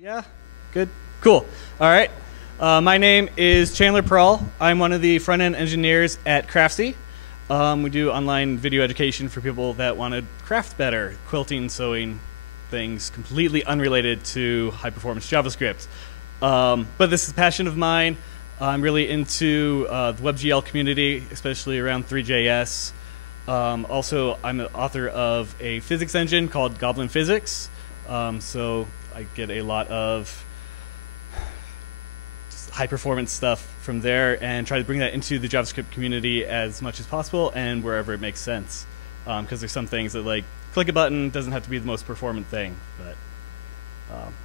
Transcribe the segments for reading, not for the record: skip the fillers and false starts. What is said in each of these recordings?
Yeah, good, cool. All right. My name is Chandler Prall. I'm one of the front-end engineers at Craftsy. We do online video education for people that want to craft better, quilting, sewing, things completely unrelated to high-performance JavaScript. But this is a passion of mine. I'm really into the WebGL community, especially around 3JS. Also, I'm the author of a physics engine called Goblin Physics. So I get a lot of high performance stuff from there and try to bring that into the JavaScript community as much as possible and wherever it makes sense. Because there's some things that, like, click a button doesn't have to be the most performant thing. But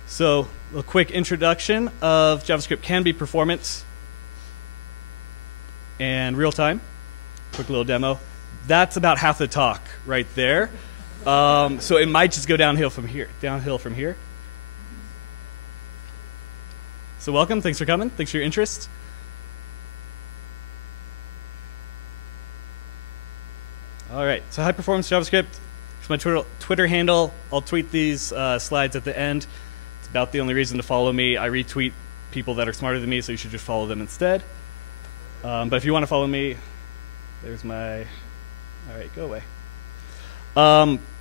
so a quick introduction of JavaScript can be performant and real time. Quick little demo. That's about half the talk right there. So it might just go downhill from here. So welcome, thanks for coming, thanks for your interest. All right, so high performance JavaScript. It's my Twitter handle. I'll tweet these slides at the end. It's about the only reason to follow me. I retweet people that are smarter than me, so you should just follow them instead. But if you want to follow me, there's my, all right, go away.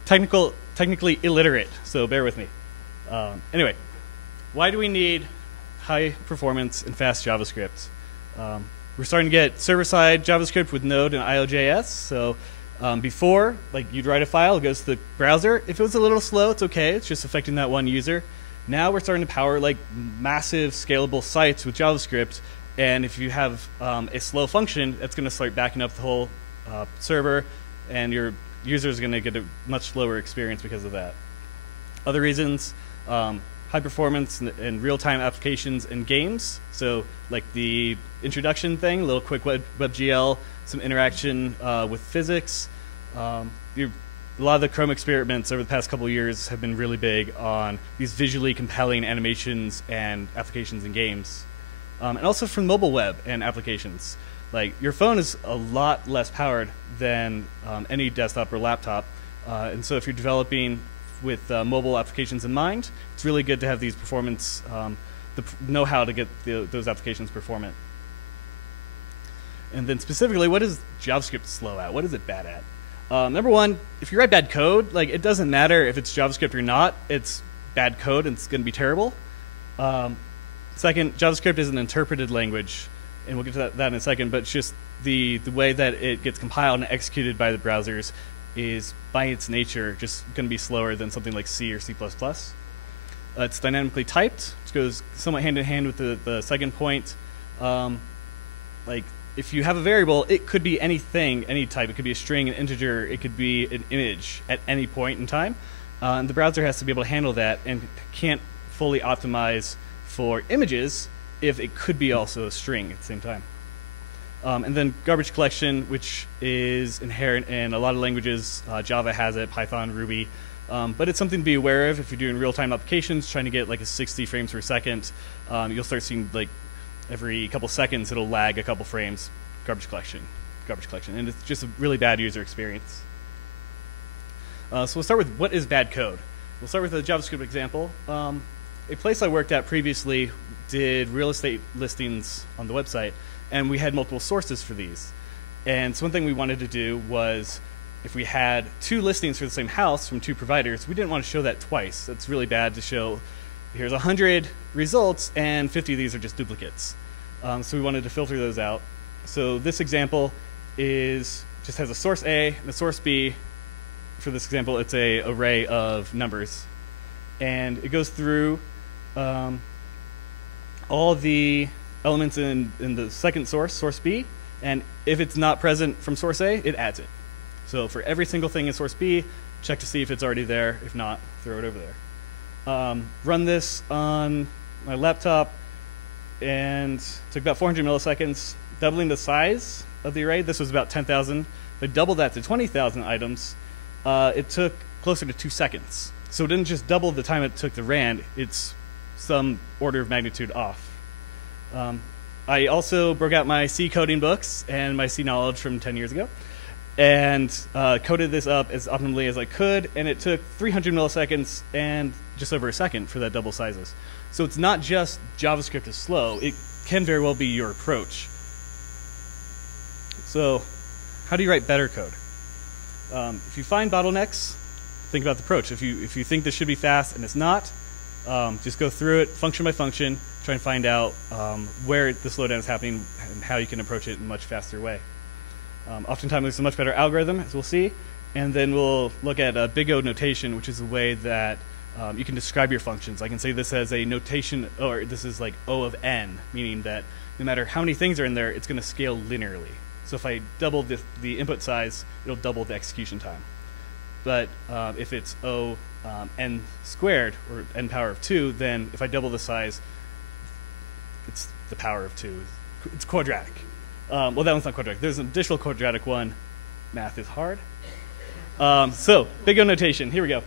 Technically illiterate, so bear with me. Anyway, why do we need high performance and fast JavaScript? We're starting to get server-side JavaScript with Node and IO.js. So before, like, you'd write a file, it goes to the browser. If it was a little slow, it's okay. It's just affecting that one user. Now we're starting to power, like, massive scalable sites with JavaScript. And if you have a slow function, it's going to start backing up the whole server, and your user is going to get a much slower experience because of that. Other reasons, high performance and real-time applications and games. So like the introduction thing, a little quick WebGL, some interaction with physics. A lot of the Chrome experiments over the past couple of years have been really big on these visually compelling animations and applications and games. And also for mobile web and applications. Like, your phone is a lot less powered than any desktop or laptop. And so if you're developing with mobile applications in mind, it's really good to have these performance, the know-how to get those applications performant. And then specifically, what is JavaScript slow at? What is it bad at? Number one, if you write bad code, like, it doesn't matter if it's JavaScript or not. It's bad code, and it's going to be terrible. Second, JavaScript is an interpreted language, and we'll get to that in a second, but it's just the way that it gets compiled and executed by the browsers is, by its nature, just going to be slower than something like C or C++. It's dynamically typed, which goes somewhat hand in hand with the second point. Like, if you have a variable, it could be anything, any type. It could be a string, an integer, it could be an image at any point in time. And the browser has to be able to handle that and can't fully optimize for images if it could be also a string at the same time. And then garbage collection, which is inherent in a lot of languages. Java has it, Python, Ruby. But it's something to be aware of if you're doing real-time applications, trying to get like a 60 frames per second. You'll start seeing, like, every couple seconds it'll lag a couple frames. Garbage collection. And it's just a really bad user experience. So we'll start with what is bad code. We'll start with a JavaScript example. A place I worked at previously did real estate listings on the website, and we had multiple sources for these. And so one thing we wanted to do was, if we had two listings for the same house from two providers, we didn't want to show that twice. That's really bad to show, here's 100 results, and 50 of these are just duplicates. So we wanted to filter those out. So this example just has a source A and a source B. For this example, it's an array of numbers. And it goes through all the elements in the second source, source B, and if it's not present from source A, it adds it. So for every single thing in source B, check to see if it's already there. If not, throw it over there. Run this on my laptop, and it took about 400 milliseconds, doubling the size of the array. This was about 10,000. If I doubled that to 20,000 items, it took closer to 2 seconds. So it didn't just double the time it took to run, it's some order of magnitude off. I also broke out my C coding books and my C knowledge from 10 years ago, and coded this up as optimally as I could, and it took 300 milliseconds, and just over a second for that double sizes. So it's not just JavaScript is slow. It can very well be your approach. So how do you write better code? If you find bottlenecks, think about the approach. If you think this should be fast and it's not, just go through it function by function, try and find out where the slowdown is happening and how you can approach it in a much faster way. Oftentimes there's a much better algorithm, as we'll see, and then we'll look at Big O notation, which is a way that you can describe your functions. I can say this as a notation, or this is like O of n, meaning that no matter how many things are in there, it's going to scale linearly. So if I double the input size, it'll double the execution time. But if it's O n squared, or n power of 2, then if I double the size, it's the power of 2. It's quadratic. Well, that one's not quadratic. There's an additional quadratic one. Math is hard. So Big O notation. Here we go.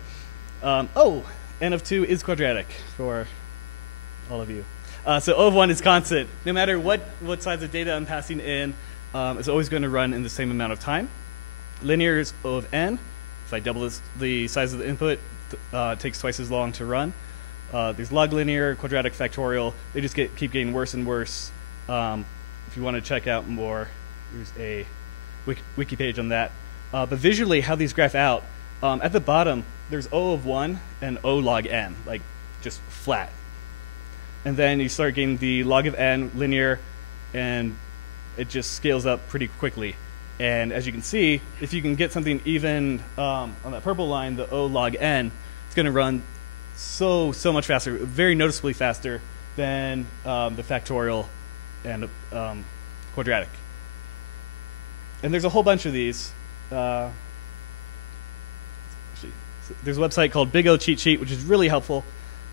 N of 2 is quadratic for all of you. So O of 1 is constant. No matter what size of data I'm passing in, it's always going to run in the same amount of time. Linear is O of n. If I double the size of the input, it takes twice as long to run. There's log linear, quadratic, factorial. They just keep getting worse and worse. If you want to check out more, there's a wiki page on that. But visually, how these graph out, at the bottom, there's O of 1 and O log n, like just flat. And then you start getting the log of n linear, and it just scales up pretty quickly. And as you can see, if you can get something even on that purple line, the O log n, it's going to run so much faster, very noticeably faster than the factorial and quadratic. And there's a whole bunch of these. There's a website called Big O Cheat Sheet, which is really helpful.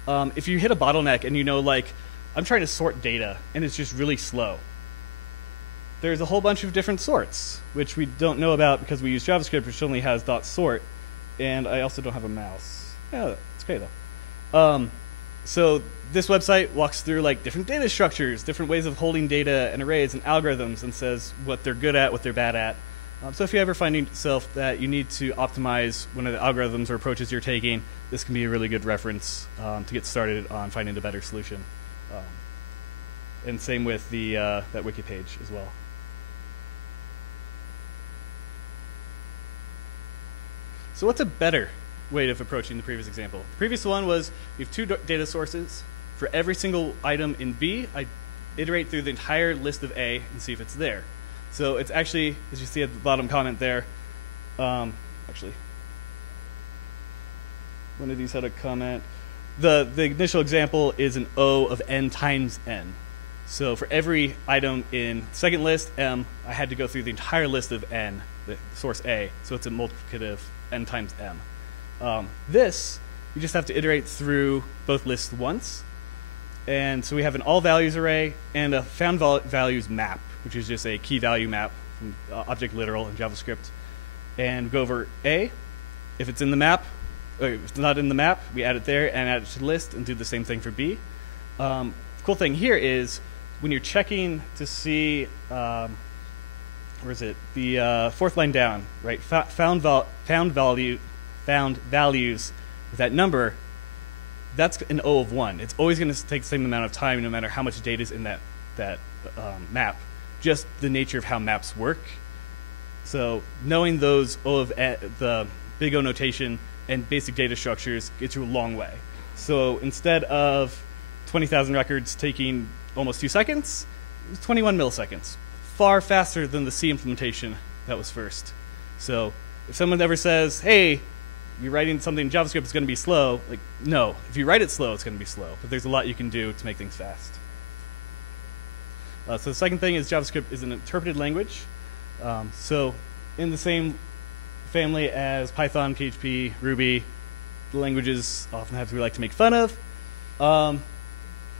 If you hit a bottleneck and you know, like, I'm trying to sort data and it's just really slow, there's a whole bunch of different sorts, which we don't know about because we use JavaScript, which only has .sort, and I also don't have a mouse. Yeah, it's okay though. So this website walks through like different data structures, different ways of holding data and arrays and algorithms, and says what they're good at, what they're bad at. So if you ever find yourself that you need to optimize one of the algorithms or approaches you're taking, this can be a really good reference to get started on finding a better solution. And same with the that wiki page as well. So what's a better way of approaching the previous example? The previous one was you have 2 data sources. For every single item in B, I iterate through the entire list of A and see if it's there. So it's actually, as you see at the bottom comment there, actually, one of these had a comment. The initial example is an O of n times n. So for every item in second list, M, I had to go through the entire list of n, the source A. So it's a multiplicative n times m. This, you just have to iterate through both lists once. And so we have an all values array and a found values map, which is just a key value map from object literal in JavaScript. And go over A. If it's in the map, or if it's not in the map, we add it there and add it to the list and do the same thing for B. The cool thing here is when you're checking to see, where is it? The fourth line down, right? Found values with that number. That's an O of 1. It's always going to take the same amount of time, no matter how much data is in that map. Just the nature of how maps work. So knowing those the Big O notation and basic data structures gets you a long way. So instead of 20,000 records taking almost 2 seconds, it was 21 milliseconds. Far faster than the C implementation that was first. So if someone ever says, hey, you're writing something in JavaScript is going to be slow, like, no. If you write it slow, it's going to be slow. But there's a lot you can do to make things fast. So the second thing is JavaScript is an interpreted language. So in the same family as Python, PHP, Ruby, the languages often have we like to make fun of,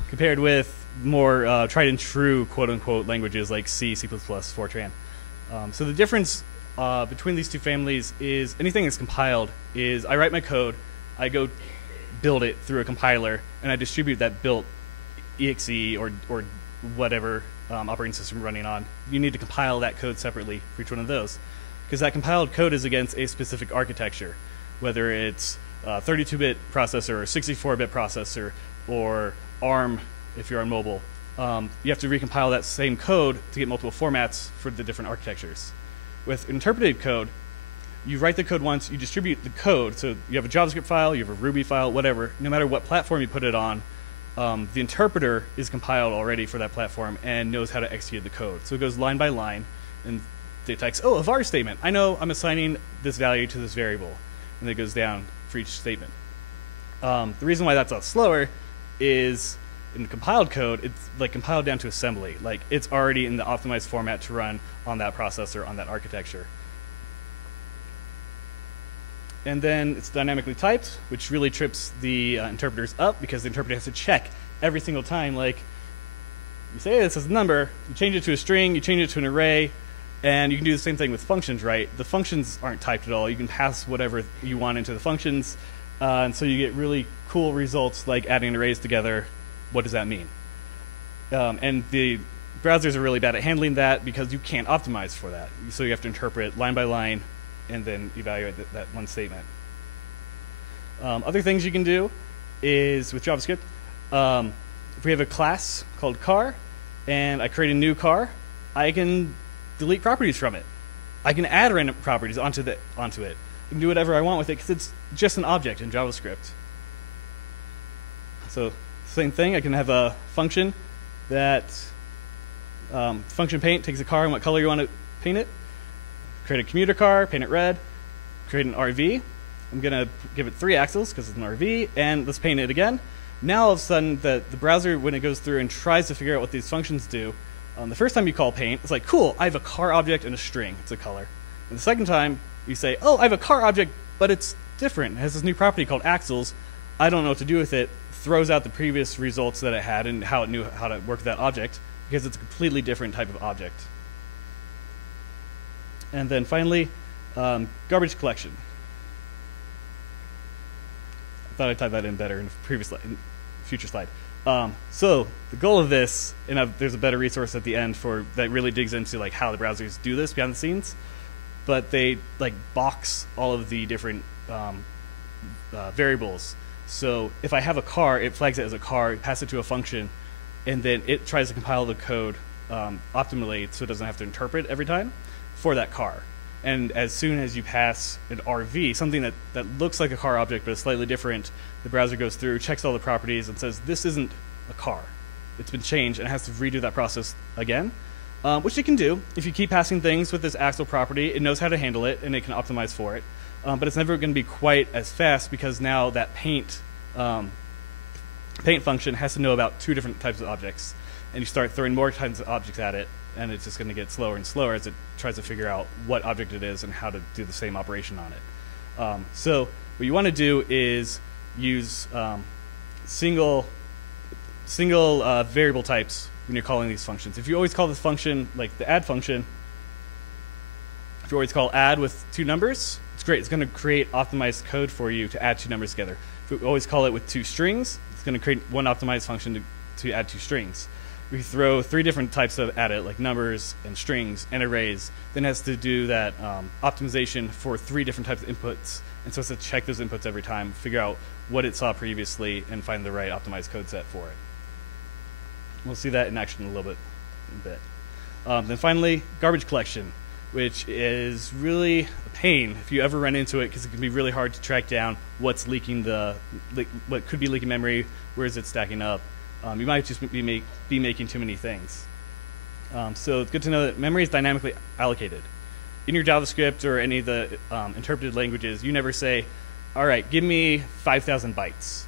compared with more tried and true quote-unquote languages like C, C++, Fortran. So the difference between these two families is anything that's compiled is I write my code, I go build it through a compiler, and I distribute that built exe or whatever operating system running on. You need to compile that code separately for each one of those, because that compiled code is against a specific architecture, whether it's 32-bit processor or 64-bit processor or ARM if you're on mobile. You have to recompile that same code to get multiple formats for the different architectures. With interpreted code, you write the code once, you distribute the code. So you have a JavaScript file, you have a Ruby file, whatever. No matter what platform you put it on, the interpreter is compiled already for that platform and knows how to execute the code. So it goes line by line and detects, oh, a var statement. I know I'm assigning this value to this variable. And it goes down for each statement. The reason why that's a lot slower is in the compiled code, it's like compiled down to assembly. Like it's already in the optimized format to run on that processor, on that architecture. And then it's dynamically typed, which really trips the interpreters up because the interpreter has to check every single time. Like you say this is a number, you change it to a string, you change it to an array, and you can do the same thing with functions, right? The functions aren't typed at all. You can pass whatever you want into the functions, and so you get really cool results like adding arrays together. What does that mean? And the browsers are really bad at handling that because you can't optimize for that. So you have to interpret line by line and then evaluate that one statement. Other things you can do is with JavaScript, if we have a class called car and I create a new car, I can delete properties from it. I can add random properties onto it. I can do whatever I want with it because it's just an object in JavaScript. So same thing, I can have a function that function paint takes a car and what color you want to paint it. Create a commuter car, paint it red, create an RV. I'm going to give it 3 axles because it's an RV, and let's paint it again. Now all of a sudden, the browser, when it goes through and tries to figure out what these functions do, the first time you call paint, it's like, cool, I have a car object and a string. It's a color. And the second time, you say, oh, I have a car object, but it's different. It has this new property called axles. I don't know what to do with it. Throws out the previous results that it had and how it knew how to work that object because it's a completely different type of object. And then finally, garbage collection. I thought I'd type that in better in a future slide. So the goal of this, and there's a better resource at the end that really digs into like how the browsers do this behind the scenes, but they like box all of the different variables. So if I have a car, it flags it as a car, pass it to a function, and then it tries to compile the code optimally so it doesn't have to interpret every time for that car. And as soon as you pass an RV, something that looks like a car object but is slightly different, the browser goes through, checks all the properties, and says, this isn't a car. It's been changed, and it has to redo that process again, which it can do. If you keep passing things with this axle property, it knows how to handle it, and it can optimize for it. But it's never going to be quite as fast because now that paint function has to know about 2 different types of objects. And you start throwing more kinds of objects at it, and it's just going to get slower and slower as it tries to figure out what object it is and how to do the same operation on it. So what you want to do is use single variable types when you're calling these functions. If you always call this function, like the add function, if you always call add with 2 numbers, it's great. It's going to create optimized code for you to add 2 numbers together. If we always call it with 2 strings, it's going to create one optimized function to add 2 strings. We throw 3 different types at it, like numbers and strings and arrays. Then it has to do that optimization for 3 different types of inputs. And so it's to check those inputs every time, figure out what it saw previously, and find the right optimized code set for it. We'll see that in action in a little bit. Then finally, garbage collection, which is really a pain if you ever run into it because it can be really hard to track down what's leaking what could be leaking memory, where is it stacking up. You might just be making too many things. So it's good to know that memory is dynamically allocated. In your JavaScript or any of the interpreted languages, you never say, all right, give me 5,000 bytes,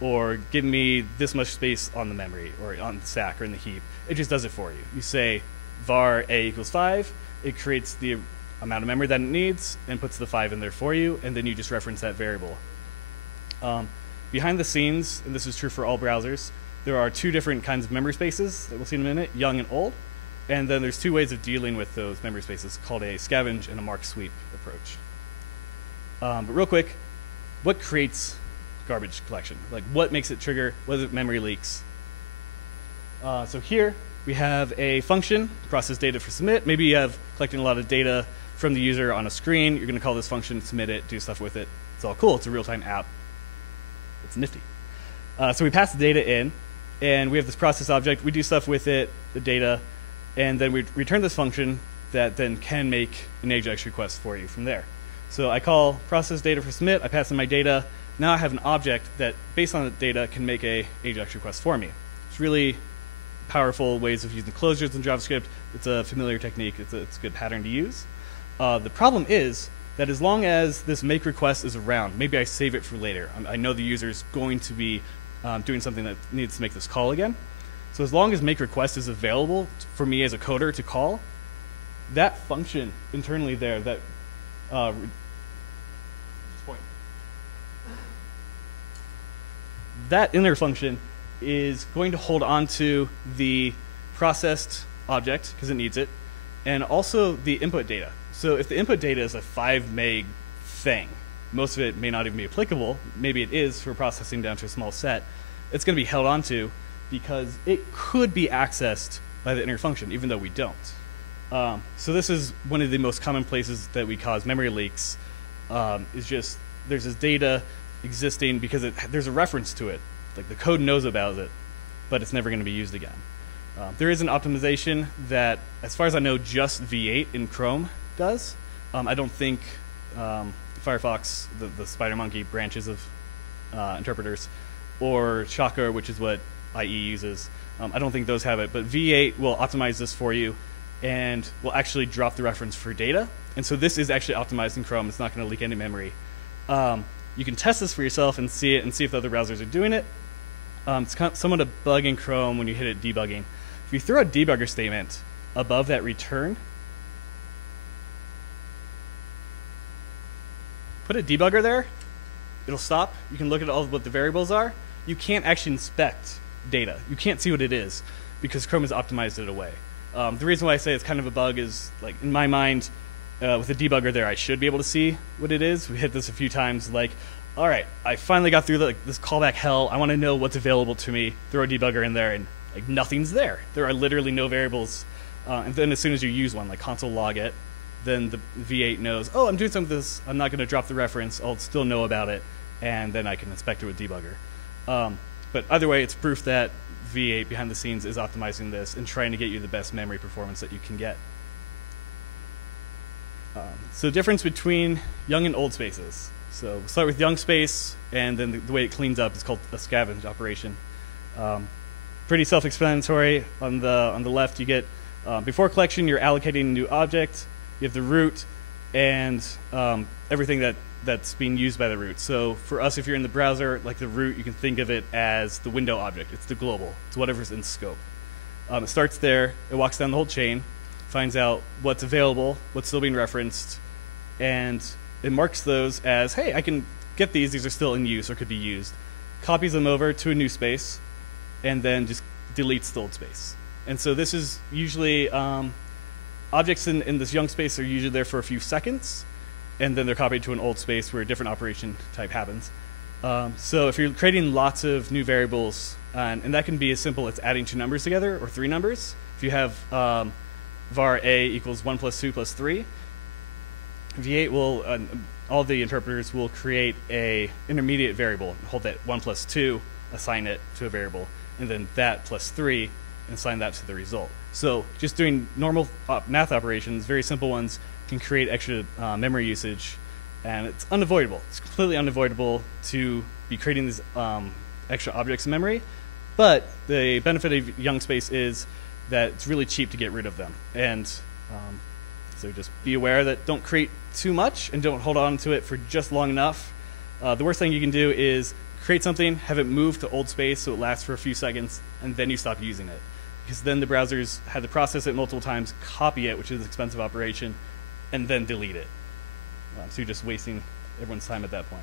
or give me this much space on the memory, or on the stack, or in the heap. It just does it for you. You say var a equals 5, it creates the amount of memory that it needs, and puts the 5 in there for you, and then you just reference that variable. Behind the scenes, and this is true for all browsers, there are 2 different kinds of memory spaces that we'll see in a minute, young and old. And then there's 2 ways of dealing with those memory spaces called a scavenge and a mark sweep approach. But real quick, what creates garbage collection? Like what makes it trigger, what is it memory leaks? So here we have a function, process data for submit. Maybe you have collecting a lot of data from the user on a screen. You're going to call this function, submit it, do stuff with it. It's all cool. It's a real-time app. It's nifty. So we pass the data in, and we have this process object. We do stuff with it, the data, and then we return this function that then can make an AJAX request for you from there. So I call process data for submit. I pass in my data. Now I have an object that, based on the data, can make a AJAX request for me. It's really powerful ways of using closures in JavaScript. It's a familiar technique. It's a good pattern to use. The problem is that as long as this make request is around, maybe I save it for later. I know the user is going to be doing something that needs to make this call again. So as long as make request is available for me as a coder to call, that function internally there, that that inner function is going to hold on to the processed object because it needs it, and also the input data. So if the input data is a 5 meg thing, most of it may not even be applicable. Maybe it is for processing down to a small set. It's going to be held onto because it could be accessed by the inner function, even though we don't. So this is one of the most common places that we cause memory leaks. Is just there's this data existing because there's a reference to it. Like the code knows about it, but it's never going to be used again. There is an optimization that, as far as I know, just V8 in Chrome does. I don't think Firefox, the spider monkey branches of interpreters, or Shaka, which is what IE uses, I don't think those have it. But V8 will optimize this for you and will actually drop the reference for data. And so this is actually optimized in Chrome. It's not going to leak any memory. You can test this for yourself and see it and see if the other browsers are doing it. It's somewhat a bug in Chrome when you hit it debugging. If you throw a debugger statement above that return, put a debugger there, it'll stop. You can look at all of what the variables are. You can't actually inspect data. You can't see what it is because Chrome has optimized it away. The reason why I say it's kind of a bug is, like, in my mind, with the debugger there, I should be able to see what it is. We hit this a few times, like, all right, I finally got through this callback hell. I want to know what's available to me. Throw a debugger in there, and like nothing's there. There are literally no variables. And then as soon as you use one, like console log it, then the V8 knows, oh, I'm doing something with this. I'm not going to drop the reference. I'll still know about it, and then I can inspect it with debugger. But either way, it's proof that V8 behind the scenes is optimizing this and trying to get you the best memory performance that you can get. So the difference between young and old spaces. So we'll start with young space, and then the way it cleans up is called a scavenge operation. Pretty self-explanatory. On the left, you get before collection, you're allocating a new object. You have the root and everything that's being used by the root. So for us, if you're in the browser, like the root, you can think of it as the window object. It's the global. It's whatever's in scope. It starts there. It walks down the whole chain, finds out what's available, what's still being referenced, and it marks those as, hey, I can get these. These are still in use or could be used. Copies them over to a new space, and then just deletes the old space. And so this is usually objects in this young space are usually there for a few seconds, and then they're copied to an old space where a different operation type happens. So if you're creating lots of new variables, and that can be as simple as adding 2 numbers together or 3 numbers. If you have var a equals 1 plus 2 plus 3, V8 will, all the interpreters will create a intermediate variable, hold that 1 plus 2, assign it to a variable, and then that plus 3, and assign that to the result. So just doing normal math operations, very simple ones, can create extra memory usage, and it's unavoidable. It's completely unavoidable to be creating these extra objects in memory, but the benefit of young space is that it's really cheap to get rid of them. And so just be aware that don't create too much and don't hold on to it for just long enough. The worst thing you can do is create something, have it move to old space so it lasts for a few seconds, and then you stop using it. Because then the browsers had to process it multiple times, copy it, which is an expensive operation, and then delete it. So you're just wasting everyone's time at that point.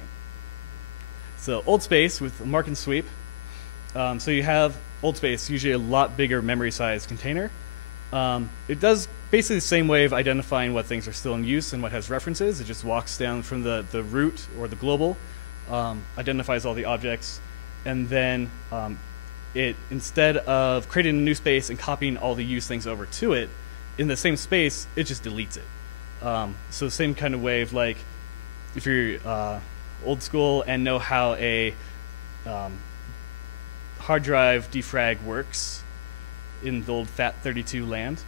So old space with mark and sweep. So you have old space, usually a lot bigger memory size container. It does basically the same way of identifying what things are still in use and what has references. It just walks down from the root or the global, identifies all the objects, and then it, instead of creating a new space and copying all the used things over to it, in the same space, it just deletes it. So the same kind of way of, like, if you're old school and know how a hard drive defrag works in the old FAT32 land.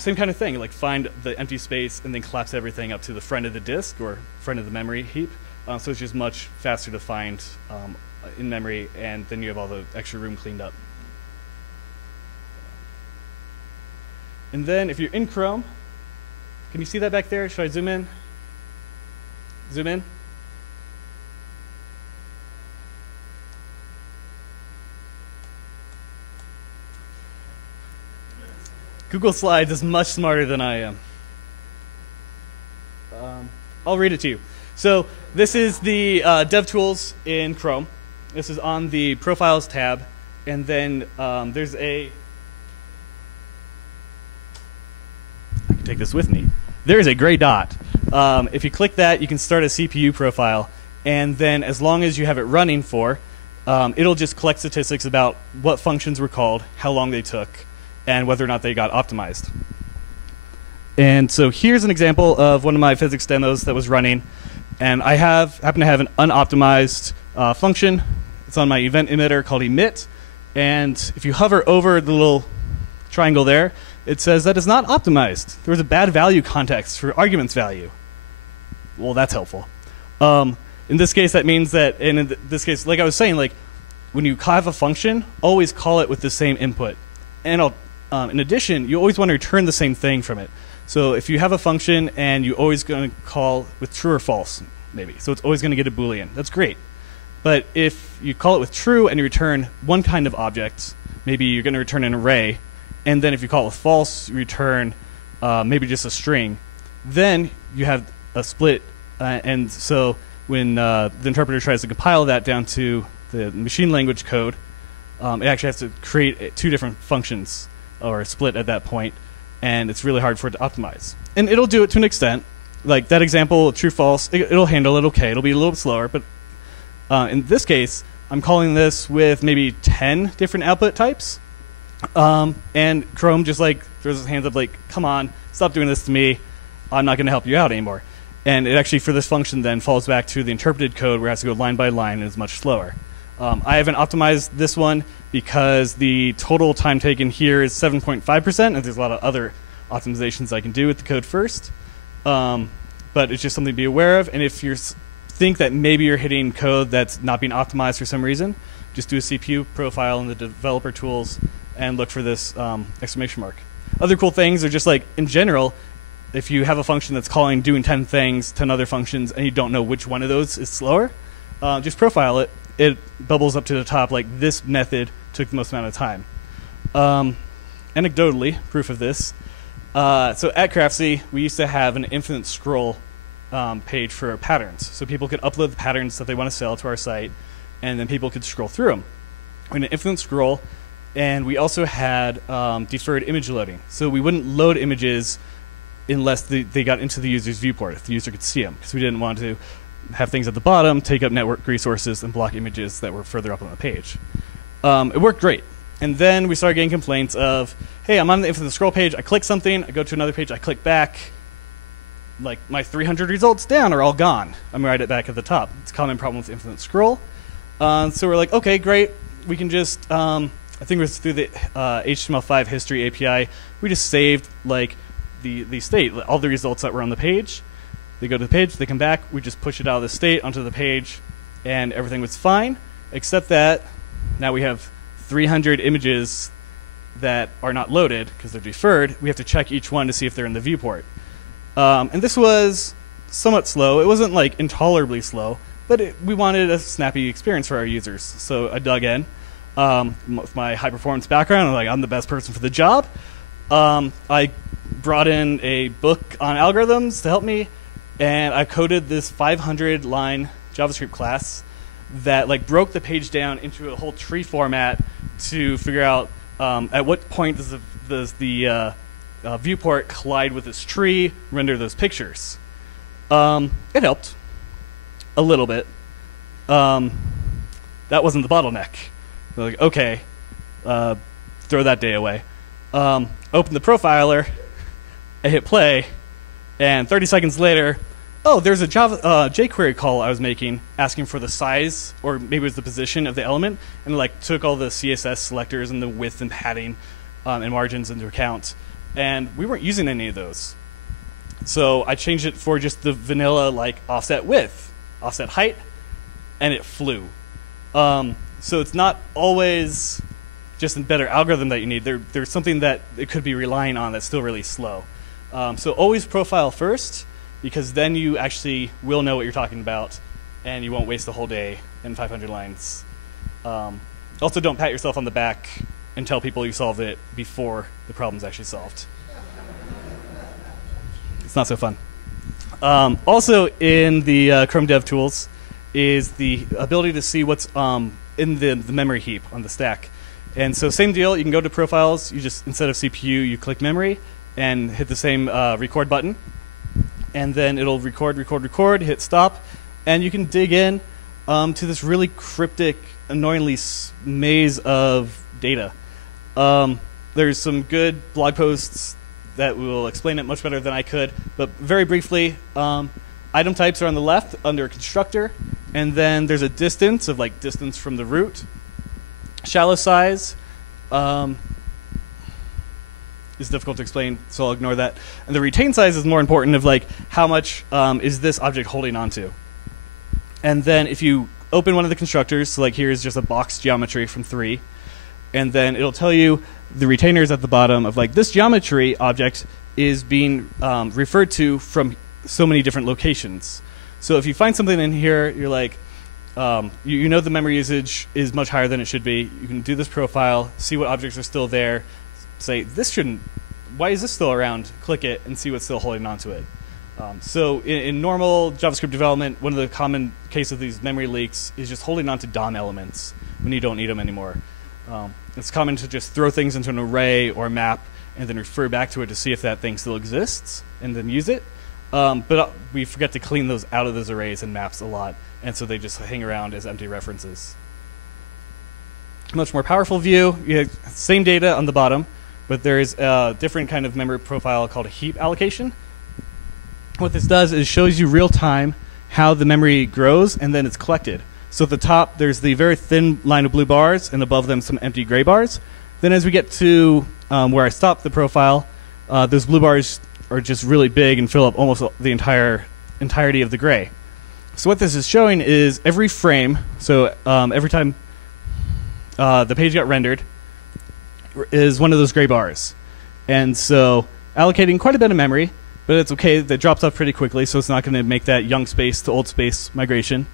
Same kind of thing, like find the empty space and then collapse everything up to the front of the disk or front of the memory heap. So it's just much faster to find in memory, and then you have all the extra room cleaned up. And then if you're in Chrome, can you see that back there? Should I zoom in? Zoom in? Google Slides is much smarter than I am. I'll read it to you. So this is the DevTools in Chrome. This is on the Profiles tab. And then there's a... I can take this with me. There is a gray dot. If you click that, you can start a CPU profile. And then as long as you have it running for, it'll just collect statistics about what functions were called, how long they took, and whether or not they got optimized. And so here's an example of one of my physics demos that was running. And I happen to have an unoptimized function. It's on my event emitter called emit. And if you hover over the little triangle there, it says that it's not optimized. There was a bad value context for arguments value. Well, that's helpful. In this case, that means that, and in this case, like I was saying, like when you have a function, always call it with the same input. And in addition, you always want to return the same thing from it. So if you have a function and you're always going to call with true or false, maybe, so it's always going to get a Boolean. That's great. But if you call it with true and you return one kind of object, maybe you're going to return an array, and then if you call it with false, you return maybe just a string, then you have a split. And so when the interpreter tries to compile that down to the machine language code, it actually has to create two different functions or a split at that point, and it's really hard for it to optimize. And it'll do it to an extent. Like that example, true, false, it'll handle it okay. It'll be a little bit slower, but in this case, I'm calling this with maybe 10 different output types. And Chrome just like throws his hands up like, come on, stop doing this to me. I'm not going to help you out anymore. And it actually, for this function, then falls back to the interpreted code where it has to go line by line and is much slower. I haven't optimized this one because the total time taken here is 7.5%, and there's a lot of other optimizations I can do with the code first. But it's just something to be aware of. And if you think that maybe you're hitting code that's not being optimized for some reason, just do a CPU profile in the developer tools and look for this exclamation mark. Other cool things are just like, in general, if you have a function that's doing 10 things, 10 other functions, and you don't know which one of those is slower, just profile it. It bubbles up to the top like this method took the most amount of time. Anecdotally, proof of this. So at Craftsy, we used to have an infinite scroll page for patterns. So people could upload the patterns that they want to sell to our site, and then people could scroll through them. We had an infinite scroll, and we also had deferred image loading. So we wouldn't load images unless they got into the user's viewport, if the user could see them, because we didn't want to have things at the bottom, take up network resources, and block images that were further up on the page. It worked great. And then we started getting complaints of, hey, I'm on the infinite scroll page, I click something, I go to another page, I click back, like my 300 results down are all gone. I'm right back at the top. It's a common problem with infinite scroll. So we're like, okay, great. We can just, I think it was through the HTML5 history API, we just saved like the state, all the results that were on the page. They go to the page, they come back, we just push it out of the state onto the page, and everything was fine, except that now we have 300 images that are not loaded because they're deferred. We have to check each one to see if they're in the viewport. And this was somewhat slow. It wasn't like intolerably slow, but we wanted a snappy experience for our users. So I dug in. With my high performance background, I'm the best person for the job. I brought in a book on algorithms to help me, and I coded this 500-line JavaScript class that like broke the page down into a whole tree format to figure out at what point does the viewport collide with this tree, render those pictures. It helped a little bit. That wasn't the bottleneck. We're like, okay, throw that day away. Open the profiler, I hit play, and 30 seconds later, oh, there's a Java jQuery call I was making asking for the size, or maybe it was the position of the element, and like took all the CSS selectors and the width and padding and margins into account. And we weren't using any of those. So I changed it for just the vanilla like offset width, offset height, and it flew. So it's not always just a better algorithm that you need. There's something that it could be relying on that's still really slow. So always profile first, because then you actually will know what you're talking about, and you won't waste the whole day in 500 lines. Also, don't pat yourself on the back and tell people you solved it before the problem's actually solved. It's not so fun. Also, in the Chrome Dev Tools is the ability to see what's in the memory heap on the stack. And so same deal, you can go to profiles, you just, instead of CPU, you click memory and hit the same record button. And then it'll record, hit stop, and you can dig in to this really cryptic, annoyingly maze of data. There's some good blog posts that will explain it much better than I could, but very briefly, item types are on the left under constructor, and then there's a distance of like distance from the root. Shallow size is difficult to explain, so I'll ignore that. And the retain size is more important, of like how much is this object holding onto. And then if you open one of the constructors, so like here's just a box geometry from 3, and then it'll tell you the retainers at the bottom of like this geometry object is being referred to from so many different locations. So if you find something in here, you're like, you know the memory usage is much higher than it should be. You can do this profile, see what objects are still there, say, this shouldn't, why is this still around? Click it and see what's still holding on to it. So in normal JavaScript development, one of the common cases of these memory leaks is just holding on to DOM elements when you don't need them anymore. It's common to just throw things into an array or a map and then refer back to it to see if that thing still exists and then use it. But we forget to clean those out of those arrays and maps a lot, and so they just hang around as empty references. Much more powerful view, you have same data on the bottom, but there is a different kind of memory profile called a heap allocation. What this does is shows you real time how the memory grows and then it's collected. So at the top, there's the very thin line of blue bars, and above them some empty gray bars. Then as we get to where I stopped the profile, those blue bars are just really big and fill up almost the entirety of the gray. So what this is showing is every frame, so every time the page got rendered, is one of those gray bars. And so allocating quite a bit of memory, but it's okay, that drops off pretty quickly, so it's not going to make that young space to old space migration.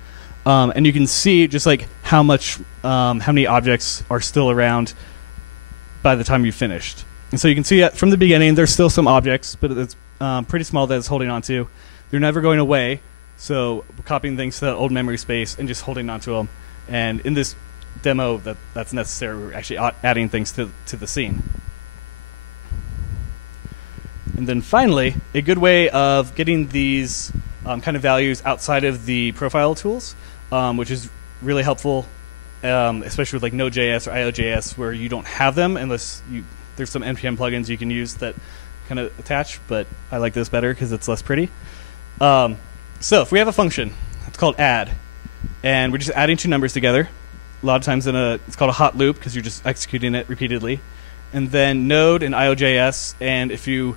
And you can see just like how many objects are still around by the time you've finished. And so you can see that from the beginning, there's still some objects, but it's pretty small that it's holding on to. They're never going away, so we're copying things to that old memory space and just holding on to them. And in this demo, that's necessary. We're actually adding things to the scene. And then finally, a good way of getting these kind of values outside of the profile tools, which is really helpful, especially with like Node.js or IO.js, where you don't have them unless there's some NPM plugins you can use that kind of attach, but I like this better because it's less pretty. So if we have a function, it's called add, and we're just adding two numbers together. A lot of times it's called a hot loop because you're just executing it repeatedly. And then Node and IO.js, and if you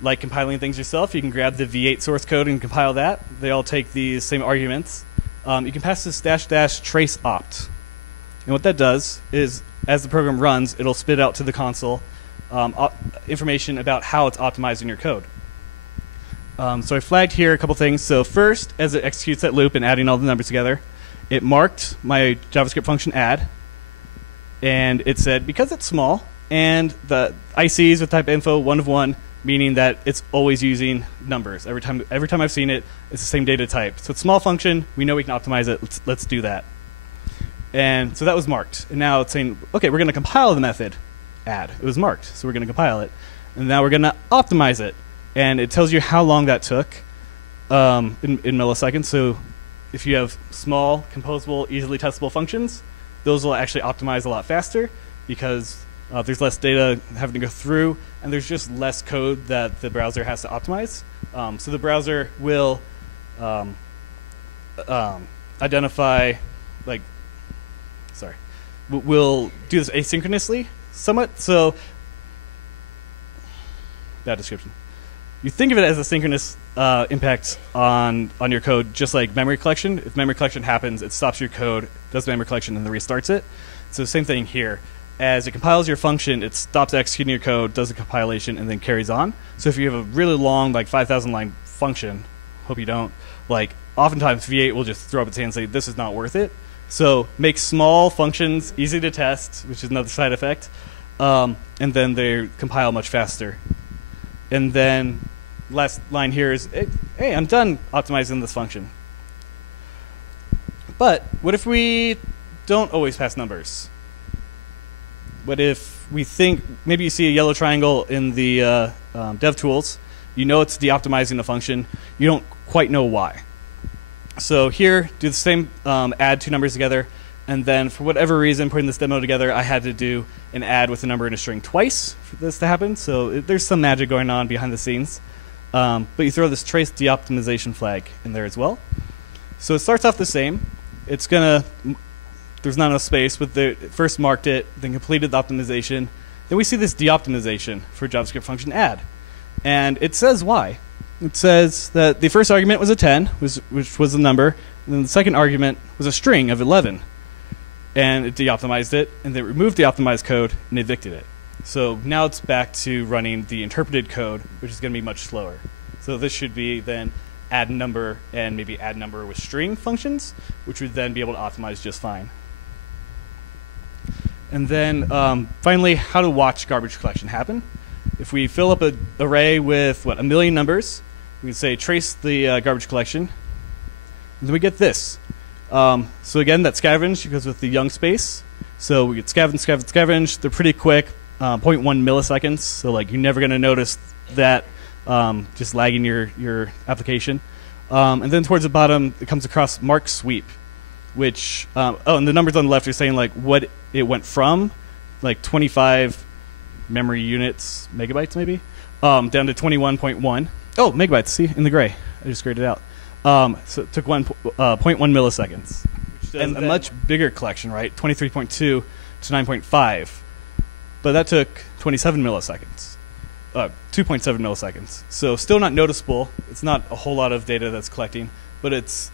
like compiling things yourself, you can grab the V8 source code and compile that. They all take these same arguments. You can pass this -- trace opt. And what that does is, as the program runs, it'll spit out to the console information about how it's optimizing your code. So I flagged here a couple things. So first, as it executes that loop and adding all the numbers together, it marked my JavaScript function add, and it said, because it's small, and the ICs with type info 1 of 1, meaning that it's always using numbers. Every time I've seen it, it's the same data type. So it's a small function. We know we can optimize it. Let's do that. And so that was marked. And now it's saying, OK, we're going to compile the method add. It was marked, so we're going to compile it. And now we're going to optimize it. And it tells you how long that took in milliseconds. So if you have small, composable, easily testable functions, those will actually optimize a lot faster because there's less data having to go through, and there's just less code that the browser has to optimize. So the browser will identify, like, sorry, we'll do this asynchronously somewhat. So, bad description. You think of it as a synchronous impact on your code, just like memory collection. If memory collection happens, it stops your code, does memory collection, and then restarts it. So same thing here. As it compiles your function, it stops executing your code, does a compilation, and then carries on. So if you have a really long, like 5,000 line function, hope you don't, like oftentimes V8 will just throw up its hand and say, this is not worth it. So make small functions easy to test, which is another side effect, and then they compile much faster. And then last line here is, hey, I'm done optimizing this function. But what if we don't always pass numbers? What if we think, maybe you see a yellow triangle in the dev tools, you know it's de-optimizing a function, you don't quite know why. So here, do the same, add two numbers together, and then for whatever reason, putting this demo together, I had to do an add with a number and a string twice for this to happen, so there's some magic going on behind the scenes. But you throw this trace de-optimization flag in there as well. So it starts off the same. It's gonna, there's not enough space, but first marked it, then completed the optimization. Then we see this de-optimization for JavaScript function add. And it says why. It says that the first argument was a 10, which was the number, and then the second argument was a string of 11. And it de-optimized it, and then removed the optimized code and evicted it. So now it's back to running the interpreted code, which is going to be much slower. So this should be then add number and maybe add number with string functions, which would then be able to optimize just fine. And then finally, how to watch garbage collection happen. If we fill up an array with, what, 1 million numbers, we can say trace the garbage collection, and then we get this. So again, that scavenge goes with the young space. So we get scavenge, scavenge, scavenge. They're pretty quick, 0.1 milliseconds. So like you're never going to notice that just lagging your application. And then towards the bottom, it comes across mark sweep, which and the numbers on the left are saying like what it went from, like 25 memory units, megabytes maybe, down to 21.1. Oh, megabytes. See in the gray, I just graded out. So it took 0.1 milliseconds, and a much bigger collection, right? 23.2 to 9.5, but that took 27 milliseconds, 2.7 milliseconds. So still not noticeable. It's not a whole lot of data that's collecting, but it's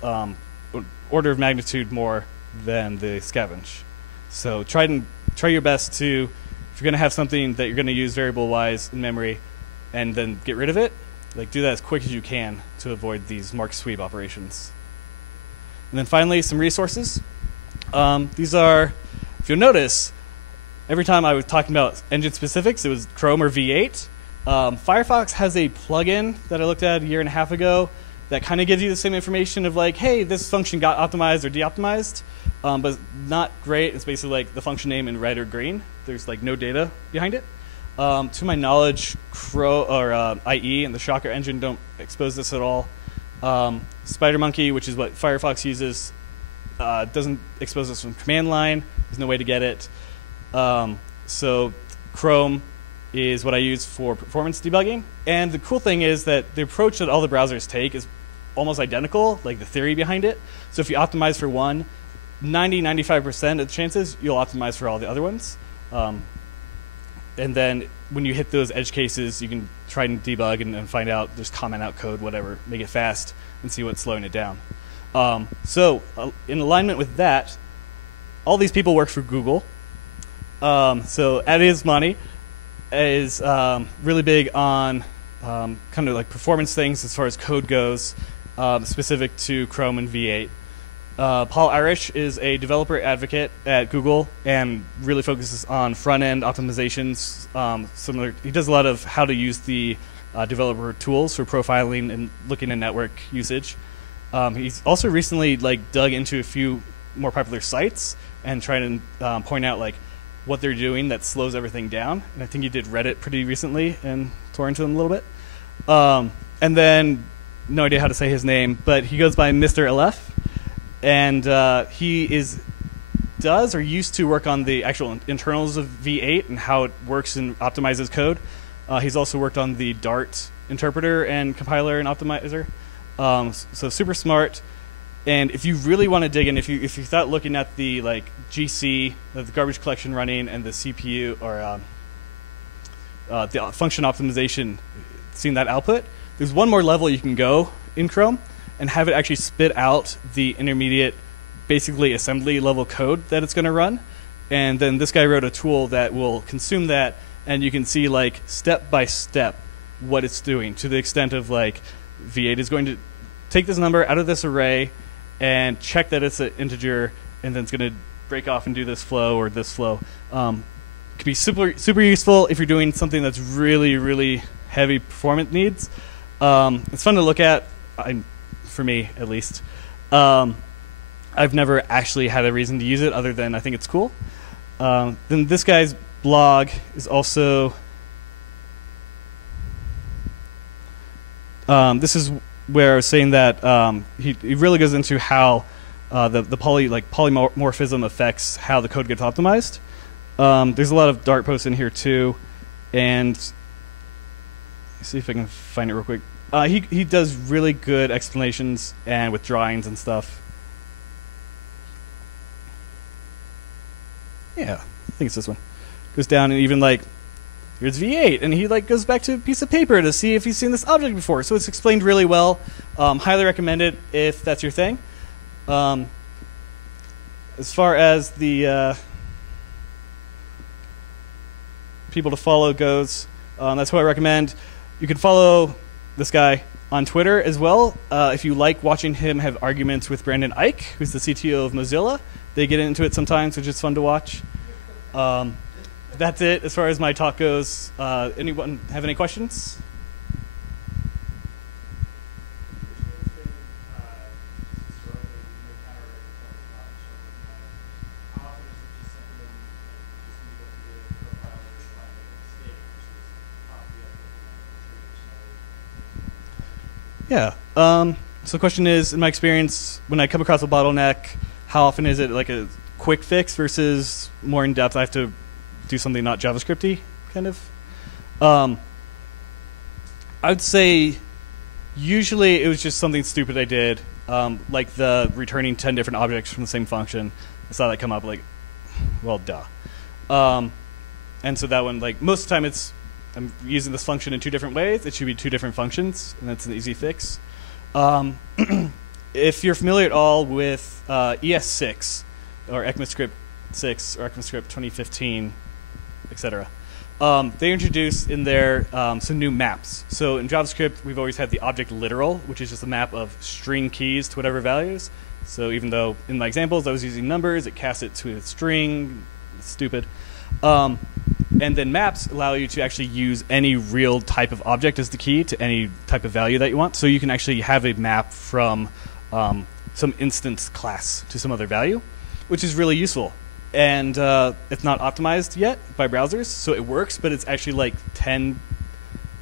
order of magnitude more than the scavenge. So try your best to, if you're going to have something that you're going to use variable-wise in memory, and then get rid of it, like do that as quick as you can to avoid these mark sweep operations. And then finally, some resources. These are, if you'll notice, every time I was talking about engine specifics, it was Chrome or V8. Firefox has a plugin that I looked at a year and a half ago that kind of gives you the same information of like, hey, this function got optimized or de-optimized, but not great. It's basically like the function name in red or green. There's like no data behind it. To my knowledge, IE and the Shocker engine don't expose this at all. SpiderMonkey, which is what Firefox uses, doesn't expose this from command line. There's no way to get it. So Chrome is what I use for performance debugging. And the cool thing is that the approach that all the browsers take is almost identical, like the theory behind it. So if you optimize for one, 90–95% of the chances you'll optimize for all the other ones. And then when you hit those edge cases, you can try and debug and find out, just comment out code, whatever, make it fast, and see what's slowing it down. So in alignment with that, all these people work for Google. So Adi Osmani is really big on kind of like performance things as far as code goes, specific to Chrome and V8. Paul Irish is a developer advocate at Google and really focuses on front-end optimizations. He does a lot of how to use the developer tools for profiling and looking at network usage. He's also recently dug into a few more popular sites and trying to point out what they're doing that slows everything down. And I think he did Reddit pretty recently and tore into them a little bit. And then, no idea how to say his name, but he goes by Mr. LF. And he does or used to work on the actual internals of V8 and how it works and optimizes code. He's also worked on the Dart interpreter and compiler and optimizer. So super smart. And if you really want to dig in, if you thought looking at the like GC, the garbage collection running, and the CPU or the function optimization, seeing that output, there's one more level you can go in Chrome and have it actually spit out the intermediate, basically assembly level code that it's going to run. And then this guy wrote a tool that will consume that, and you can see like step by step what it's doing, to the extent of like V8 is going to take this number out of this array and check that it's an integer, and then it's going to break off and do this flow or this flow. It could be super useful if you're doing something that's really heavy performance needs. It's fun to look at, for me at least. I've never actually had a reason to use it other than I think it's cool. Then this guy's blog is also this is where I was saying that he really goes into how the polymorphism affects how the code gets optimized. There's a lot of Dart posts in here too, and let's see if I can find it real quick. He does really good explanations and with drawings and stuff. Yeah, I think it's this one. Goes down and even like, here's V8, and he like goes back to a piece of paper to see if he's seen this object before. So it's explained really well. Highly recommend it if that's your thing. As far as the people to follow goes, that's who I recommend. You can follow this guy on Twitter as well. If you like watching him have arguments with Brandon Ike, who's the CTO of Mozilla. They get into it sometimes, which is fun to watch. That's it as far as my talk goes. Anyone have any questions? Yeah. So the question is, in my experience, when I come across a bottleneck, how often is it like a quick fix versus more in depth? I have to do something not JavaScript-y, kind of. I would say usually it was just something stupid I did, like the returning 10 different objects from the same function. I saw that come up, like, well, duh. And so that one, like, most of the time I'm using this function in two different ways. It should be two different functions, and that's an easy fix. If you're familiar at all with ES6 or ECMAScript 6 or ECMAScript 2015, etc., they introduced in there some new maps. So in JavaScript, we've always had the object literal, which is just a map of string keys to whatever values. So even though in my examples I was using numbers, it casts it to a string. It's stupid. And then maps allow you to actually use any real type of object as the key to any type of value that you want. So you can actually have a map from some instance class to some other value, which is really useful. And it's not optimized yet by browsers, so it works, but it's actually like 10,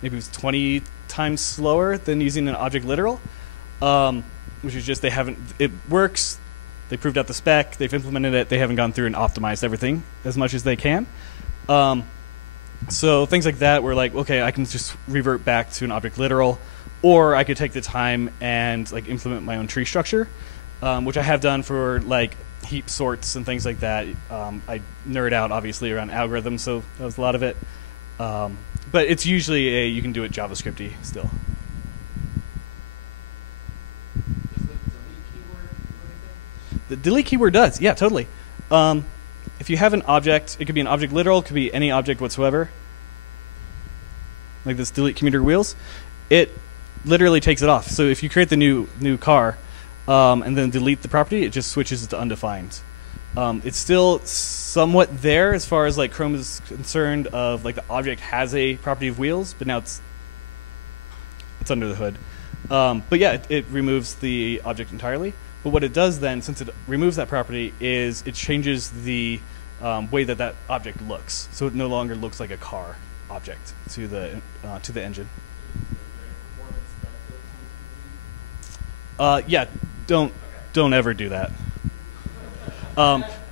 maybe it's 20 times slower than using an object literal, which is just it works. They proved out the spec, they've implemented it, they haven't gone through and optimized everything as much as they can. So things like that, we're like, okay, I can just revert back to an object literal, or I could take the time and like implement my own tree structure, which I have done for like heap sorts and things like that. I nerd out obviously around algorithms, so that was a lot of it. But it's usually you can do it JavaScript-y still. The delete keyword does, yeah, totally. If you have an object, it could be an object literal, it could be any object whatsoever, like this delete commuter wheels. It literally takes it off. So if you create the new car and then delete the property, it just switches it to undefined. It's still somewhat there as far as like Chrome is concerned of like the object has a property of wheels, but now it's under the hood. But yeah, it removes the object entirely. But what it does then, since it removes that property, is it changes the way that object looks. So it no longer looks like a car object to the engine. Yeah, don't ever do that.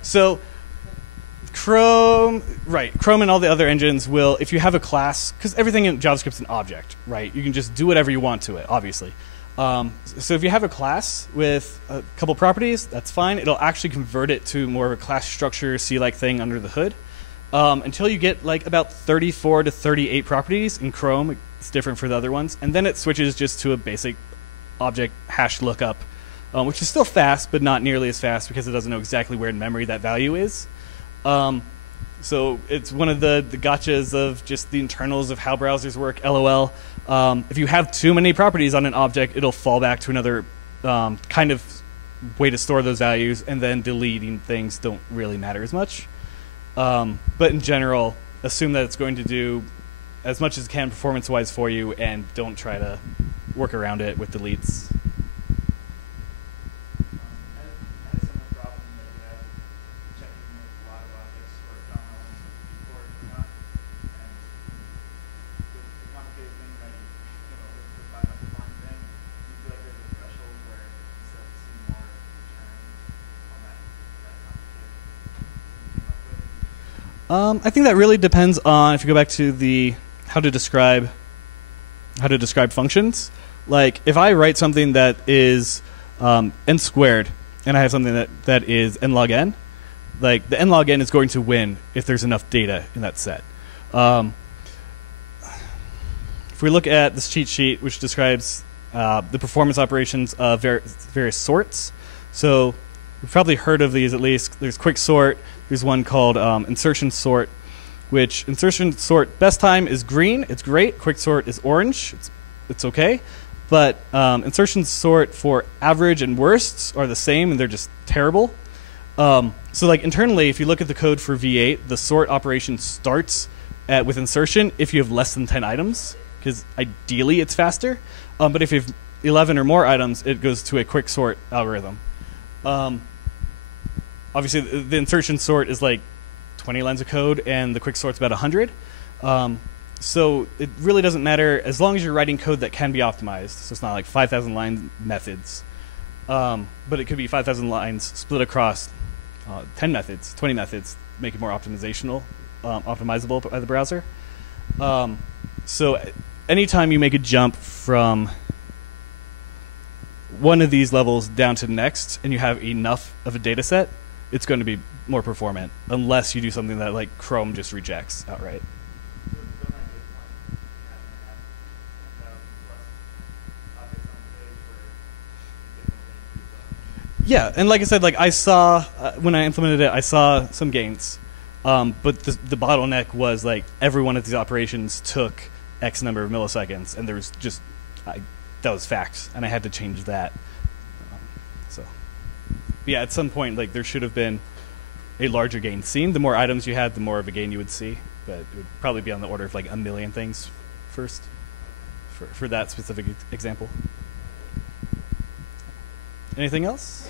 So Chrome and all the other engines will, if you have a class, because everything in JavaScript's an object, right? You can just do whatever you want to it, obviously. So if you have a class with a couple properties, that's fine. It'll actually convert it to more of a class structure C-like thing under the hood. Until you get like about 34 to 38 properties in Chrome. It's different for the other ones. And then it switches just to a basic object hash lookup, which is still fast, but not nearly as fast because it doesn't know exactly where in memory that value is. So it's one of the gotchas of just the internals of how browsers work, LOL. If you have too many properties on an object, it'll fall back to another kind of way to store those values, and then deleting things don't really matter as much. But in general, assume that it's going to do as much as it can performance-wise for you, and don't try to work around it with deletes. I think that really depends on, if you go back to the how to describe functions. Like if I write something that is n squared, and I have something that is n log n, like the n log n is going to win if there's enough data in that set. If we look at this cheat sheet, which describes the performance operations of various sorts, so you've probably heard of these at least. There's quick sort. There's one called Insertion Sort, which Insertion Sort best time is green. It's great. Quick sort is orange. It's okay. But Insertion Sort for average and worsts are the same, and they're just terrible. So like internally, if you look at the code for V8, the sort operation starts with insertion if you have less than 10 items, because ideally it's faster. But if you have 11 or more items, it goes to a quick sort algorithm. Obviously, the insertion sort is like 20 lines of code, and the quick sort's about 100. So it really doesn't matter as long as you're writing code that can be optimized. So it's not like 5,000 line methods, but it could be 5,000 lines split across 10 methods, 20 methods, make it more optimizable by the browser. So anytime you make a jump from one of these levels down to the next, and you have enough of a data set, it's going to be more performant, unless you do something that like Chrome just rejects outright. Yeah, and like I said, like I saw when I implemented it, I saw some gains, but the bottleneck was like every one of these operations took X number of milliseconds, and there was just that was facts, and I had to change that. But yeah, at some point, like there should have been a larger gain seen. The more items you had, the more of a gain you would see. But it would probably be on the order of like 1 million things first for that specific example. Anything else?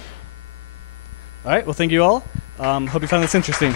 All right. Well, thank you all. Hope you found this interesting.